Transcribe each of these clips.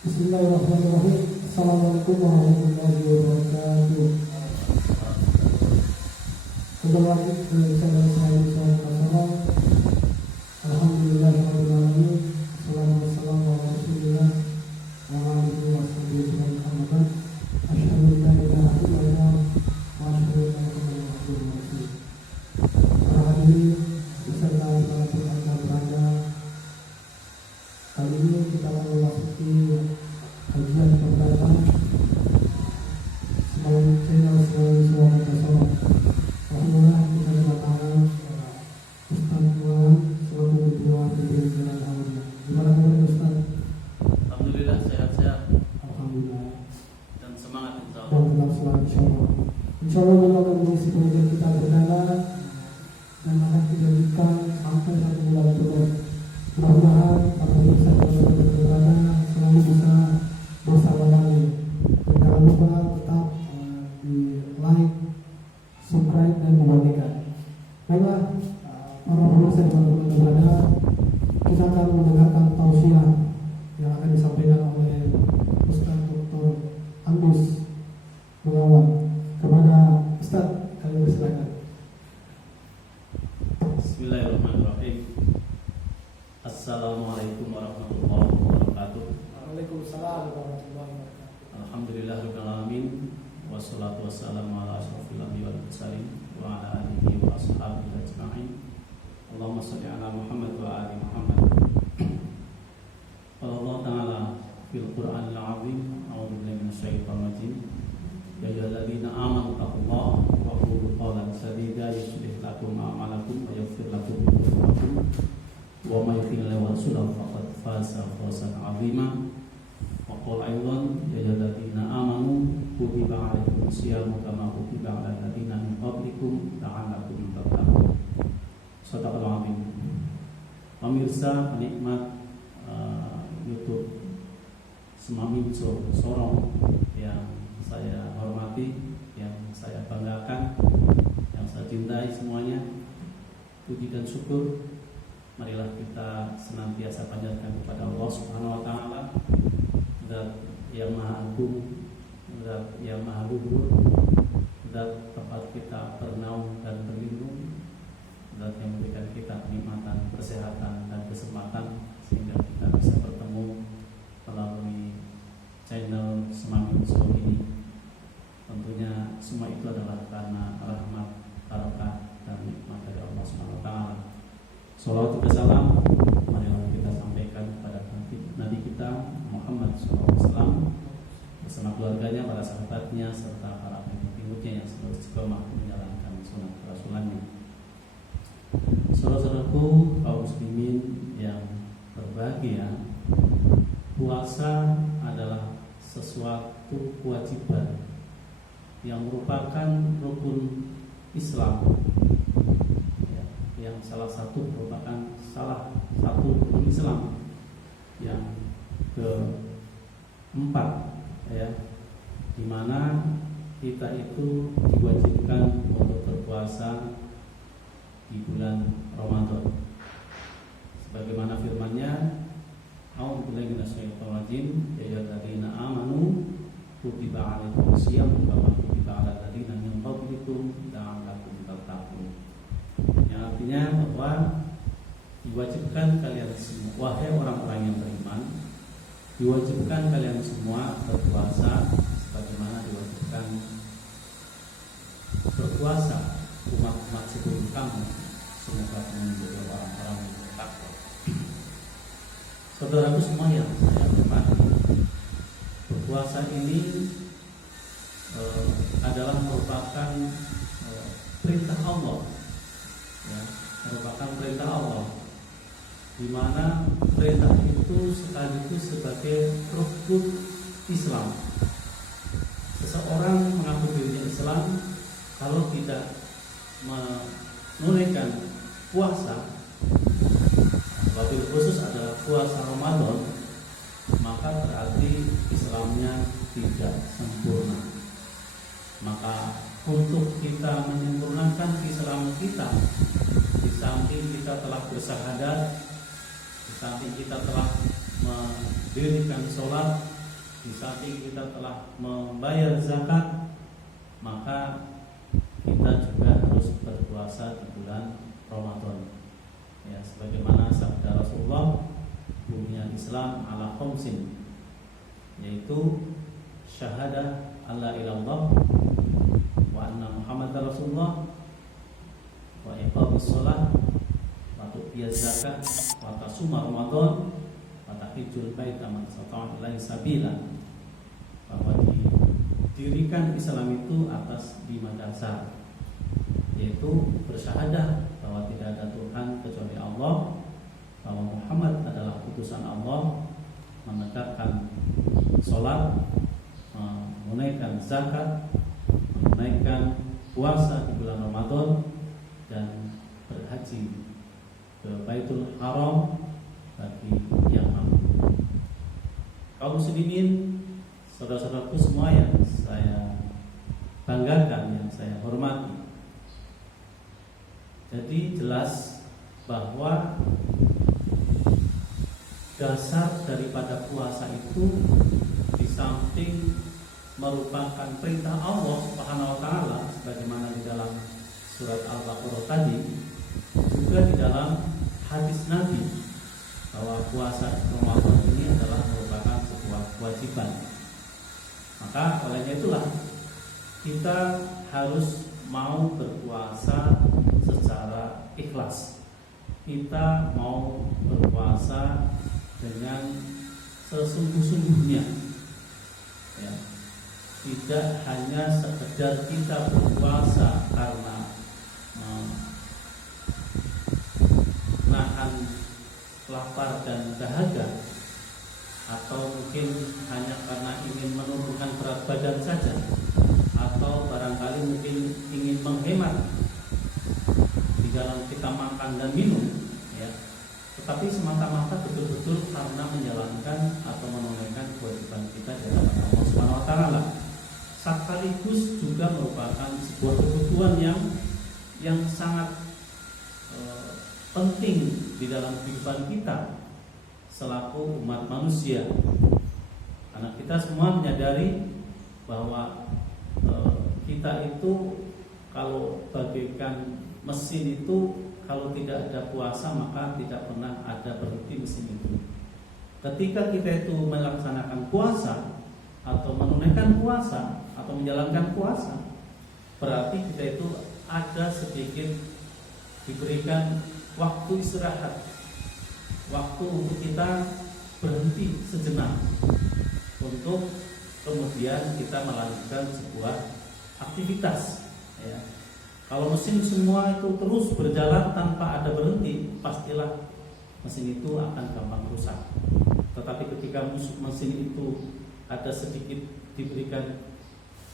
Bismillahirrahmanirrahim. Assalamualaikum warahmatullahi wabarakatuh. Kembali lagi ke channel saya Soal. Alhamdulillahirabbil alamin. Wassalamu ala Rasulillah wa ala alihi washabihi Muhammad. Asyhadu an la ilaha illallah wa asyhadu anna Muhammadan abduhu wa rasuluh. Para hadirin beserta dimanapun Anda berada, kali ini kita akan memasuki kajian perdana melalui channel Suara Tasawuf. Alhamdulillah kita kedatangan Ustaz Muhammad selaku ketua pemberi jalan awalnya. Gimana kabar Ustaz? Alhamdulillah sehat-sehat. Alhamdulillah. Dan semangat insyaallah. Dan tetap selamat insyaallah. Insyaallah kita akan mengisi pengajian kita perdana dan akan dijadikan sampai 1 bulan terus. Mudah-mudahan para pemirsa yang berada selalu bisa bersama kami. Dan jangan lupa tetap di like, subscribe dan membagikan. Baiklah, para pemirsa yang berada, kita akan mendengarkan tausiah yang akan disampaikan oleh Ustaz Dr. Andus Muhammad. Kepada Ustaz, kami persilakan. Bismillahirrahmanirrahim. Assalamualaikum warahmatullahi wabarakatuh. Waalaikumsalam warahmatullahi wabarakatuh. Alhamdulillahirabbil alamin. Wassalatu wassalamu ala asyrofil anbiya'i wal mursalin wa ala alihi wa ashabihi ajma'in. Allahumma shalli ala Muhammad wa ali Muhammad. Qala Allah ta'ala fil Qur'anil 'azim, a'udzu billahi minasyaitonir rajim. Ya ayyuhalladzina amanu taqullaha wa qulu qawlan sadida yuslih lakum a'malakum wa yaghfir lakum dhunubakum wa may yuti' Allaha wa rasulahu faqad faza fawzan 'azima. Wa qala aidan ya ayyuhalladzina amanu kutiba 'alaikumus syiyamu kama kutiba 'alal ladzina min qablikum la'allakum tattaqun. Shadaqallahu 'azim. Pemirsa penikmat YouTube Semami Sorong yang saya hormati, yang saya banggakan, yang saya cintai semuanya, puji dan syukur marilah kita senantiasa panjatkan kepada Allah Subhanahu wa taala, Zat yang Maha Agung, Zat yang Maha Luhur, Zat tempat kita bernaung dan berlindung, Zat yang memberikan kita kenikmatan, kesehatan dan kesempatan sehingga kita bisa bertemu melalui channel Semami Sorong ini. Tentunya semua itu adalah karena rahmat, barakah dan nikmat dari Allah Subhanahu wa taala. Shalawat dan salam marilah kita sampaikan kepada Nabi kita Muhammad SAW bersama keluarganya, para sahabatnya serta para pengikutnya yang selalu istiqomah menjalankan sunnah Rasulullah. Saudara-saudaraku kaum muslimin yang berbahagia, puasa adalah sesuatu kewajiban yang merupakan rukun Islam, ya, yang salah satu rukun Islam yang keempat, ya, di mana kita itu diwajibkan untuk berpuasa di bulan Ramadan, sebagaimana firman-Nya, a'udzu billahi minasyaitonir rajim, ya ayyuhalladzina amanu kutiba 'alaikumus syiyam kama kutiba 'alal ladzina min qablikum la'allakum tattaqun. Yang artinya bahwa diwajibkan kalian semua, wahai orang-orang yang beriman, diwajibkan kalian semua berpuasa sebagaimana diwajibkan berpuasa umat-umat sebelum kamu, semoga kamu menjadi orang-orang yang bertakwa. Saudaraku semua yang saya hormati, berpuasa ini adalah merupakan perintah Allah, ya, merupakan perintah Allah, di mana perintah itu sekaligus sebagai rukun Islam. Seseorang mengaku dirinya Islam kalau tidak menunaikan puasa, wabil khusus adalah puasa Ramadan, maka berarti Islamnya tidak sempurna. Maka untuk kita menyempurnakan Islam kita, di samping kita telah bersyahadat di samping kita telah mendirikan sholat, di samping kita telah membayar zakat, maka kita juga harus berpuasa di bulan Ramadan. Ya, sebagaimana sabda Rasulullah, bunyian Islam ala khamsin, yaitu syahadah alla ilallah wa anna Muhammadar Rasulullah wa iqamis shalah wa tu'tiyaz zakat wa tasuma Ramadan wa tahijjul baita man istata'a ilaihi sabila. Bahwa didirikan Islam itu atas 5 dasar, yaitu bersyahadah bahwa tidak ada Tuhan kecuali Allah, bahwa Muhammad adalah utusan Allah, menegakkan sholat, menunaikan zakat, menunaikan puasa di bulan Ramadan, dan berhaji ke Baitul Haram bagi yang mampu. Kaum muslimin, saudara-saudaraku semua yang saya banggakan, yang saya hormati, jadi jelas bahwa dasar daripada puasa itu di samping merupakan perintah Allah Subhanahu wa taala sebagaimana di dalam surat Al-Baqarah tadi, juga di dalam hadis Nabi bahwa puasa Ramadan ini adalah merupakan sebuah kewajiban. Maka olehnya itulah kita harus mau berpuasa secara ikhlas. Kita mau berpuasa dengan sesungguh-sungguhnya, ya. Tidak hanya sekedar kita berpuasa karena menahan lapar dan dahaga, atau mungkin hanya karena ingin menurunkan berat badan saja, atau barangkali mungkin ingin menghemat di dalam kita makan dan minum, ya. Tetapi semata-mata betul-betul karena menjalankan atau menunaikan kewajiban kita di hadapan Allah Subhanahu wa taala. Sekaligus juga merupakan sebuah kebutuhan yang sangat penting di dalam kehidupan kita selaku umat manusia. Karena kita semua menyadari bahwa kita itu kalau bagaikan mesin itu, kalau tidak ada puasa maka tidak pernah ada berhenti mesin itu. Ketika kita itu melaksanakan puasa atau menunaikan puasa atau menjalankan puasa, berarti kita itu ada sedikit diberikan waktu istirahat, waktu untuk kita berhenti sejenak untuk kemudian kita melanjutkan sebuah aktivitas, ya. Kalau mesin semua itu terus berjalan tanpa ada berhenti, pastilah mesin itu akan gampang rusak. Tetapi ketika mesin itu ada sedikit diberikan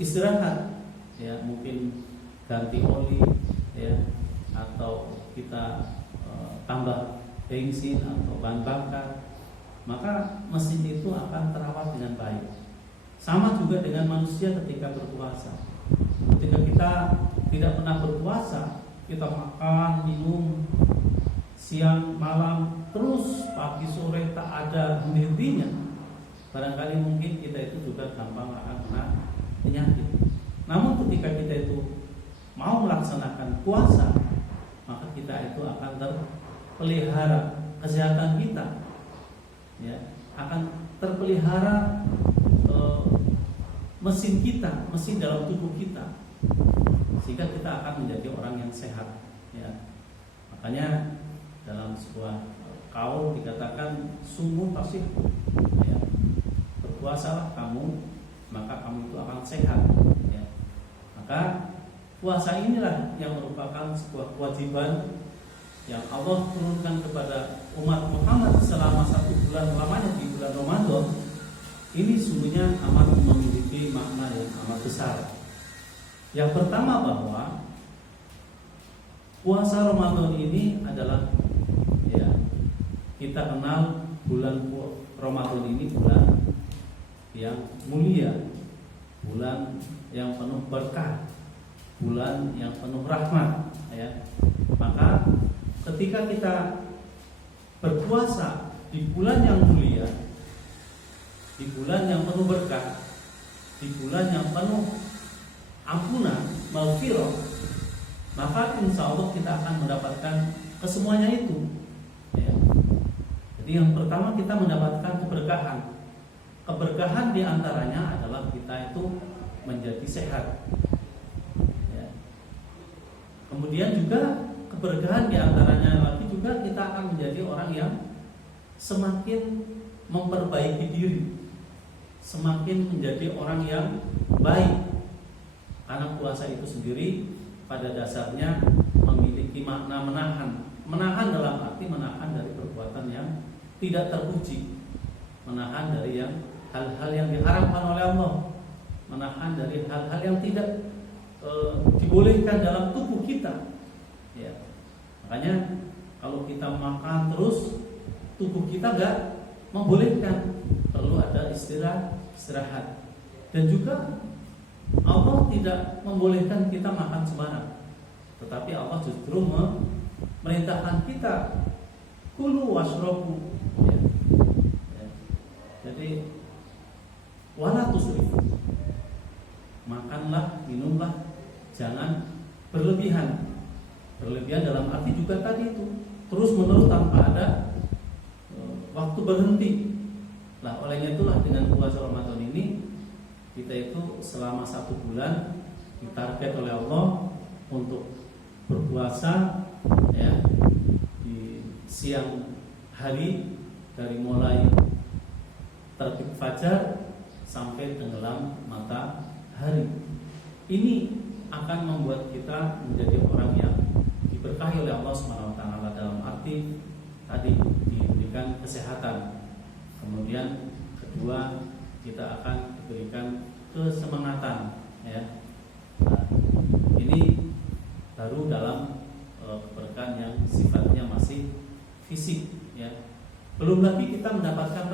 istirahat, ya, mungkin ganti oli, ya, atau kita tambah bensin atau bahan bakar, maka mesin itu akan terawat dengan baik. Sama juga dengan manusia ketika berpuasa. Ketika kita tidak pernah berpuasa, kita makan, minum, siang, malam, terus pagi, sore, tak ada henti-hentinya, barangkali mungkin kita itu juga gampang akan kena penyakit. Namun ketika kita itu mau melaksanakan puasa, maka kita itu akan terpelihara kesehatan kita, ya, akan terpelihara mesin kita, mesin dalam tubuh kita, sehingga kita akan menjadi orang yang sehat, ya. Makanya dalam sebuah kaul dikatakan sumu tasihu, ya. Berpuasalah kamu, maka kamu itu akan sehat, ya. Maka puasa inilah yang merupakan sebuah kewajiban yang Allah turunkan kepada umat Muhammad selama 1 bulan lamanya di bulan Ramadan. Ini sungguhnya amat memiliki makna yang amat besar. Yang pertama, bahwa puasa Ramadan ini adalah, ya, kita kenal bulan Ramadan ini bulan yang mulia, bulan yang penuh berkah, bulan yang penuh rahmat, ya. Maka ketika kita berpuasa di bulan yang mulia, di bulan yang penuh berkah, di bulan yang penuh ampunan, maghfirah, maka insya Allah kita akan mendapatkan kesemuanya itu. Ya. Jadi yang pertama kita mendapatkan keberkahan. Keberkahan diantaranya adalah kita itu menjadi sehat. Ya. Kemudian juga keberkahan diantaranya lagi juga kita akan menjadi orang yang semakin memperbaiki diri, semakin menjadi orang yang baik. Karena puasa itu sendiri pada dasarnya memiliki makna menahan. Menahan dalam arti menahan dari perbuatan yang tidak terpuji, menahan dari yang hal-hal yang diharamkan oleh Allah, menahan dari hal-hal yang tidak dibolehkan dalam tubuh kita. Ya. Makanya kalau kita makan terus, tubuh kita nggak membolehkan, perlu ada istirahat. Dan juga Allah tidak membolehkan kita makan sembarang, tetapi Allah justru memerintahkan kita kulu washrabu. Ya. Ya. Jadi wala tusrifu, makanlah, minumlah, jangan berlebihan. Berlebihan dalam arti juga tadi itu terus menerus tanpa ada waktu berhenti. Nah, olehnya itulah dengan puasa Ramadan ini kita itu selama 1 bulan ditarget oleh Allah untuk berpuasa ya di siang hari dari mulai terbit fajar sampai tenggelam matahari. Ini akan membuat kita menjadi orang yang diberkahi oleh Allah SWT dalam arti tadi diberikan kesehatan. Kemudian kedua, kita akan diberikan kesemangatan ya. Nah, ini baru dalam keberkahan yang sifatnya masih fisik ya. Belum lagi kita mendapatkan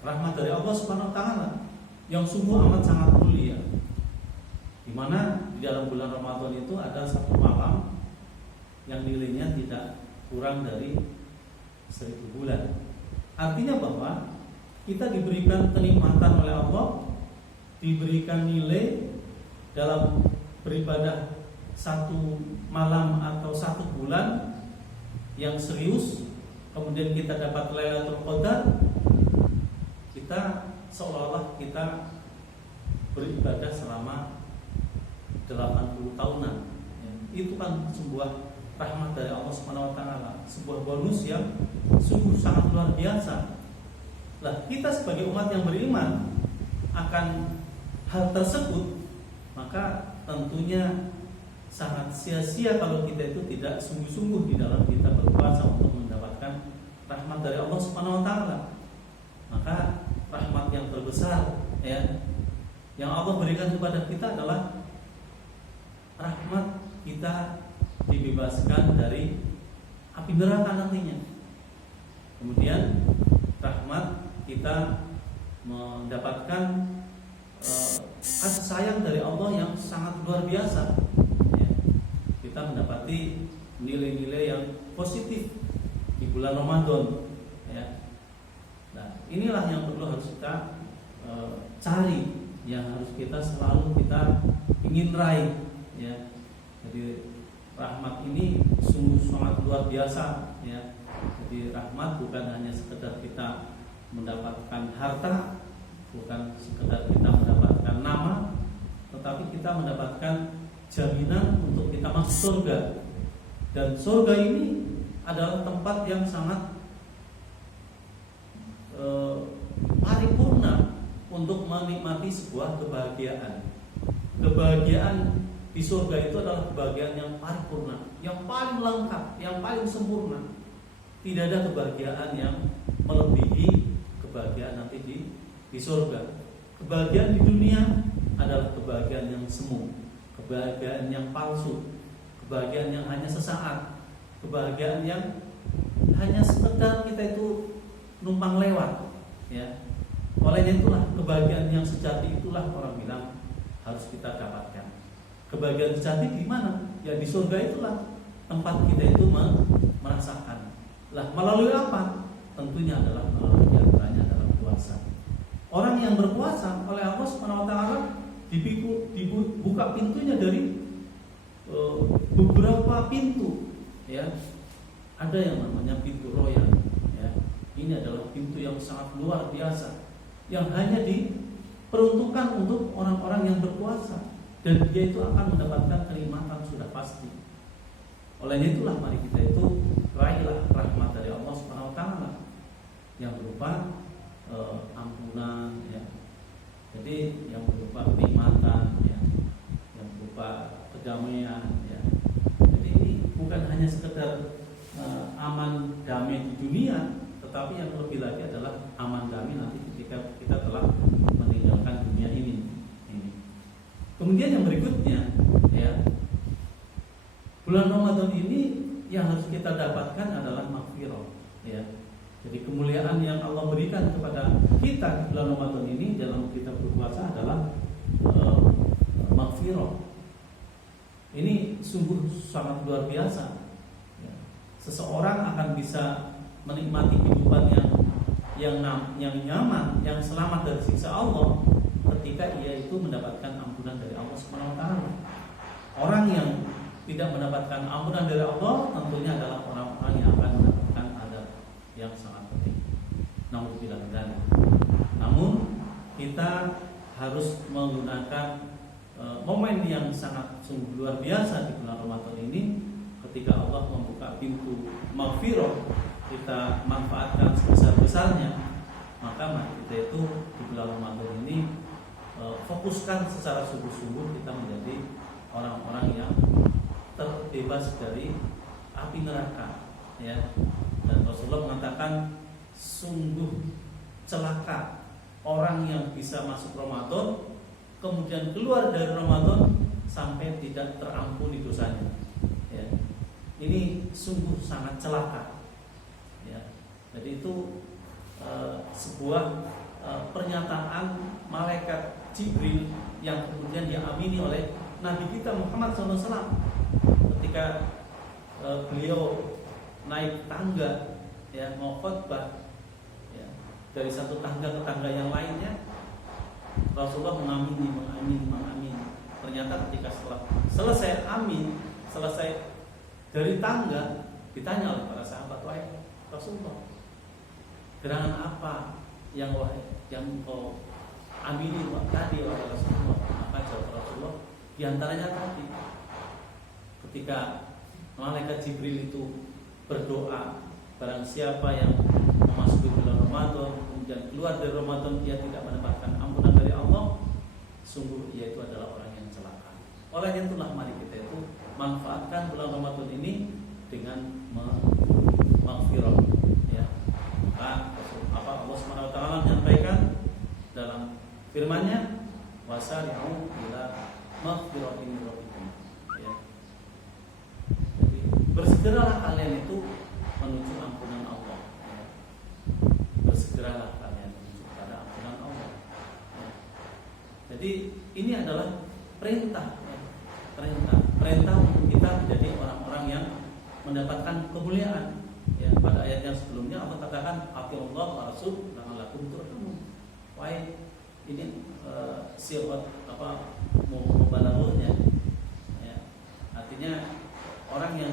rahmat dari Allah Subhanahu wa taala yang sungguh amat sangat mulia. Di mana di dalam bulan Ramadan itu ada 1 malam yang nilainya tidak kurang dari 1000 bulan. Artinya bahwa kita diberikan kenikmatan oleh Allah, diberikan nilai dalam beribadah 1 malam atau 1 bulan yang serius. Kemudian kita dapat Lailatul Qadar, kita seolah-olah kita beribadah selama 80 tahunan. Itu kan sebuah rahmat dari Allah Subhanahu wa taala, sebuah bonus yang sungguh sangat luar biasa. Lah, kita sebagai umat yang beriman akan hal tersebut, maka tentunya sangat sia-sia kalau kita itu tidak sungguh-sungguh di dalam kita berpuasa untuk mendapatkan rahmat dari Allah Subhanahu wa taala. Maka rahmat yang terbesar ya yang Allah berikan kepada kita adalah rahmat kita dibebaskan dari api neraka nantinya. Kemudian rahmat kita mendapatkan kasih sayang dari Allah yang sangat luar biasa ya. Kita mendapati nilai-nilai yang positif di bulan Ramadan ya. Nah, inilah yang perlu harus kita cari, yang harus kita selalu kita ingin raih ya. Jadi rahmat ini sungguh sangat luar biasa ya. Jadi rahmat bukan hanya sekedar kita mendapatkan harta, bukan sekedar kita mendapatkan nama, tetapi kita mendapatkan jaminan untuk kita masuk surga. Dan surga ini adalah tempat yang sangat paripurna untuk menikmati sebuah kebahagiaan. Kebahagiaan di surga itu adalah kebahagiaan yang paripurna, yang paling lengkap, yang paling sempurna. Tidak ada kebahagiaan yang melebihi kebahagiaan nanti di surga. Kebahagiaan di dunia adalah kebahagiaan yang semu, kebahagiaan yang palsu, kebahagiaan yang hanya sesaat, kebahagiaan yang hanya sekedar kita itu numpang lewat ya. Olehnya itulah kebahagiaan yang sejati itulah orang bilang harus kita dapatkan. Kebahagiaan sejati di mana? Ya di surga itulah tempat kita itu merasakan Lah melalui apa? Tentunya adalah melalui diantaranya adalah puasa. Orang yang berpuasa oleh Allah Subhanahu wa taala dibuka pintunya dari beberapa pintu, ya. Ada yang namanya pintu royan, ya. Ini adalah pintu yang sangat luar biasa yang hanya diperuntukkan untuk orang-orang yang berpuasa, dan dia itu akan mendapatkan kenikmatan sudah pasti. Olehnya itulah mari kita itu raihlah rahmat dari Allah Subhanahu wa taala yang berupa ampunan, ya. Jadi yang berupa kenikmatan, ya, yang berupa kedamaian, ya. Jadi ini bukan hanya sekedar aman damai di dunia, tetapi yang lebih lagi adalah aman damai nanti ketika kita telah meninggalkan dunia ini. Kemudian yang berikutnya, ya, bulan Ramadan ini yang harus kita dapatkan adalah maghfirah, ya. Jadi kemuliaan yang Allah berikan kepada kita di bulan Ramadan ini dalam kita berpuasa adalah maghfirah. Ini sungguh sangat luar biasa, ya. Seseorang akan bisa menikmati kehidupan yang nyaman, yang selamat dari siksa Allah ketika ia itu mendapatkan ampunan dari Allah Subhanahu wa taala. Orang yang tidak mendapatkan ampunan dari Allah tentunya adalah orang-orang yang akan mendapatkan adab yang sangat pedih. Namun kita harus menggunakan momen yang sangat sungguh luar biasa di bulan Ramadan ini. Ketika Allah membuka pintu maghfirah, kita manfaatkan sebesar-besarnya. Maka mari kita itu di bulan Ramadan ini fokuskan secara sungguh-sungguh kita menjadi orang-orang yang terbebas dari api neraka, ya. Dan Rasulullah mengatakan sungguh celaka orang yang bisa masuk Ramadan kemudian keluar dari Ramadan sampai tidak terampuni dosanya, ya. Ini sungguh sangat celaka, ya. Jadi itu sebuah pernyataan malaikat Jibril yang kemudian diamini oleh Nabi kita Muhammad SAW ketika beliau naik tangga, ya, mau khutbah, ya, dari satu tangga ke tangga yang lainnya. Rasulullah mengamini. Ternyata ketika selesai dari tangga, ditanya oleh para sahabat, wahai Rasulullah, gerangan apa yang kau amini tadi wahai Rasulullah? Maka jawab Rasulullah, di antaranya tadi ketika malaikat Jibril itu berdoa, barang siapa yang memasuki bulan Ramadan kemudian keluar dari Ramadan dia tidak mendapatkan ampunan dari Allah, sungguh ia itu adalah orang yang celaka. Oleh itulah mari kita itu manfaatkan bulan Ramadan ini dengan maghfirah, ya. Maka Allah Subhanahu wa taala menyampaikan dalam firman-Nya, wasari'u ila maghfiratin min rabbikum, ya. Jadi bersegeralah kalian itu menuju ampunan Allah, ya. Bersegeralah kalian menuju pada ampunan Allah, ya. Jadi ini adalah perintah, ya. Perintah untuk kita menjadi orang-orang yang mendapatkan kemuliaan, ya. Pada ayat yang sebelumnya Allah katakan atiullah wa rasul la'allakum turhamun. Wahai ini sirat mubalaghahnya, ya. Artinya orang yang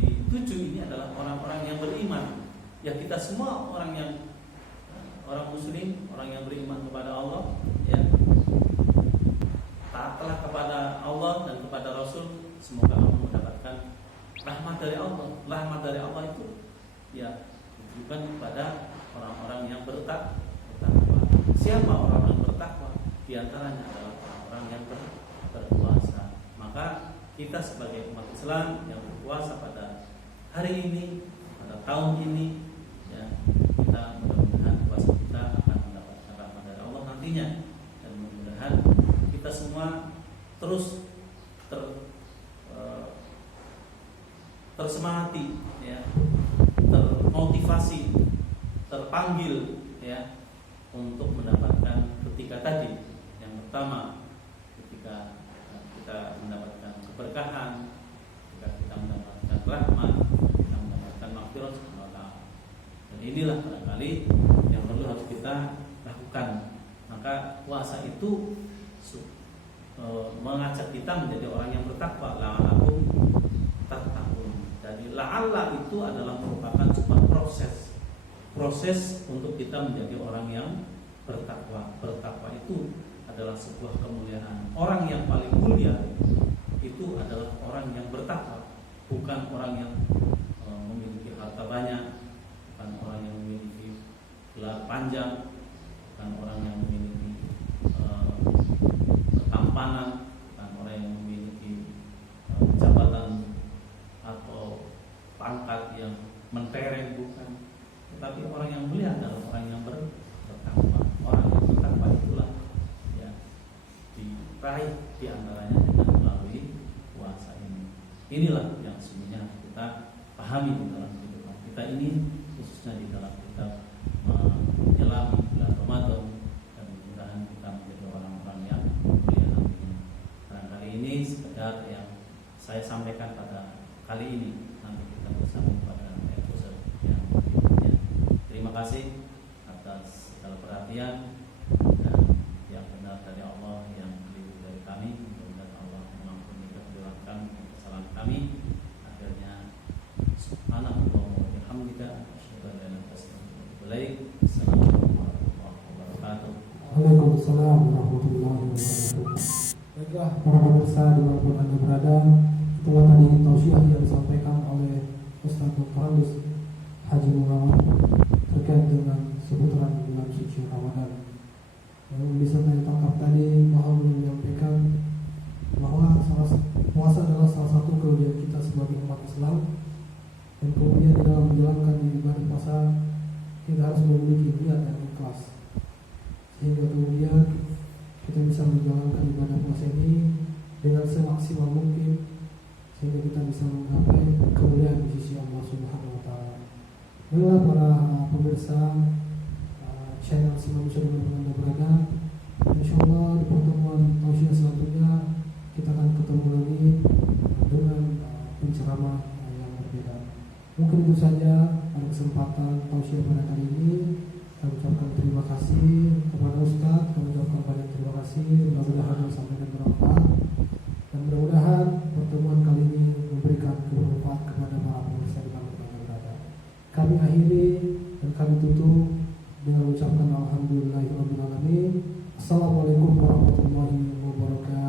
dituju ini adalah orang-orang yang beriman. Ya, kita semua orang muslim, orang yang beriman kepada Allah, ya. Taatlah kepada Allah dan kepada Rasul, semoga kamu mendapatkan rahmat dari Allah. Rahmat dari Allah itu, ya, diberikan kepada orang-orang yang bertakwa. Siapa orang-orang bertakwa? Di antaranya adalah orang-orang yang berpuasa. Maka kita sebagai umat Islam yang berpuasa pada hari ini, pada tahun ini, ya, kita mudah-mudahan puasa kita akan mendapatkan rahmat dari Allah nantinya, dan mudah-mudahan kita semua terus tersemangati, ya, termotivasi, terpanggil, ya, untuk mendapatkan ketika tadi. Yang pertama, ketika kita mendapatkan keberkahan, ketika kita mendapatkan rahmat, kita mendapatkan maghfirah Allah Inilah barangkali yang perlu harus kita lakukan. Maka puasa itu mengajak kita menjadi orang yang bertakwa. La'allakum tattaqun. Jadi la'alla itu adalah merupakan sebuah proses untuk kita menjadi orang yang bertakwa. Bertakwa itu adalah sebuah kemuliaan. Orang yang paling mulia itu adalah orang yang bertakwa, bukan orang yang memiliki harta banyak, bukan orang yang memiliki gelar panjang, bukan orang yang memiliki ketampanan, bukan orang yang memiliki jabatan atau pangkat yang mentereng, bukan. Tetapi orang yang mulia adalah orang yang bertakwa. Orang yang bertakwa itulah ya diraih diantaranya dengan melalui puasa ini. Inilah yang sebenarnya kita pahami di dalam kehidupan kita ini, khususnya di dalam kita menyelami bulan Ramadan, dan mudah-mudahan kita menjadi orang-orang yang mulia nantinya. Barangkali ini sekedar yang saya sampaikan pada kali ini. Nanti kita bersama pada episode yang berikutnya. Terima kasih atas segala perhatian, dan yang benar dari Allah, yang keliru dari kami. Mudah-mudahan Allah mengampuni kekurangan kesalahan kami. Akhirnya subhanallahi wa bihamdika asyhadu an la ilaha illa anta astaghfiruka wa atubu ilaik. Assalamualaikum warahmatullahi wabarakatuh. Waalaikumsalam warahmatullahi wabarakatuh. Baiklah para pemirsa dimanapun Anda berada, itulah tadi tausiah yang disampaikan oleh Ustaz Dr. Andus Haji Muhammad terkait dengan seputaran bulan suci Ramadan. Yang bisa saya tangkap tadi bahwa beliau menyampaikan bahwa puasa adalah salah satu kelebihan kita sebagai umat Islam, dan kemudian di dalam menjalankan ibadah puasa kita harus memiliki niat yang ikhlas, sehingga kemudian kita bisa menjalankan ibadah puasa ini dengan semaksimal mungkin, sehingga kita bisa menggapai kemuliaan di sisi Allah Subhanahu wa Ta'ala. Baiklah para pemirsa channel Semam Syarul Anda berada, insyaallah di pertemuan tausiah selanjutnya kita akan ketemu lagi dengan penceramah yang berbeda. Mungkin itu saja pada kesempatan tausiah pada kali ini. Kami ucapkan terima kasih kepada Ustadz, kami ucapkan banyak terima kasih. Mudah-mudahan disampaikan bermanfaat, dan mudah-mudahan pertemuan kali ini memberikan bermanfaat kepada para pemirsa di mana Anda berada. Kami akhiri dan kami tutup dengan ucapan alhamdulillahirabbil alamin. Assalamualaikum warahmatullahi wabarakatuh.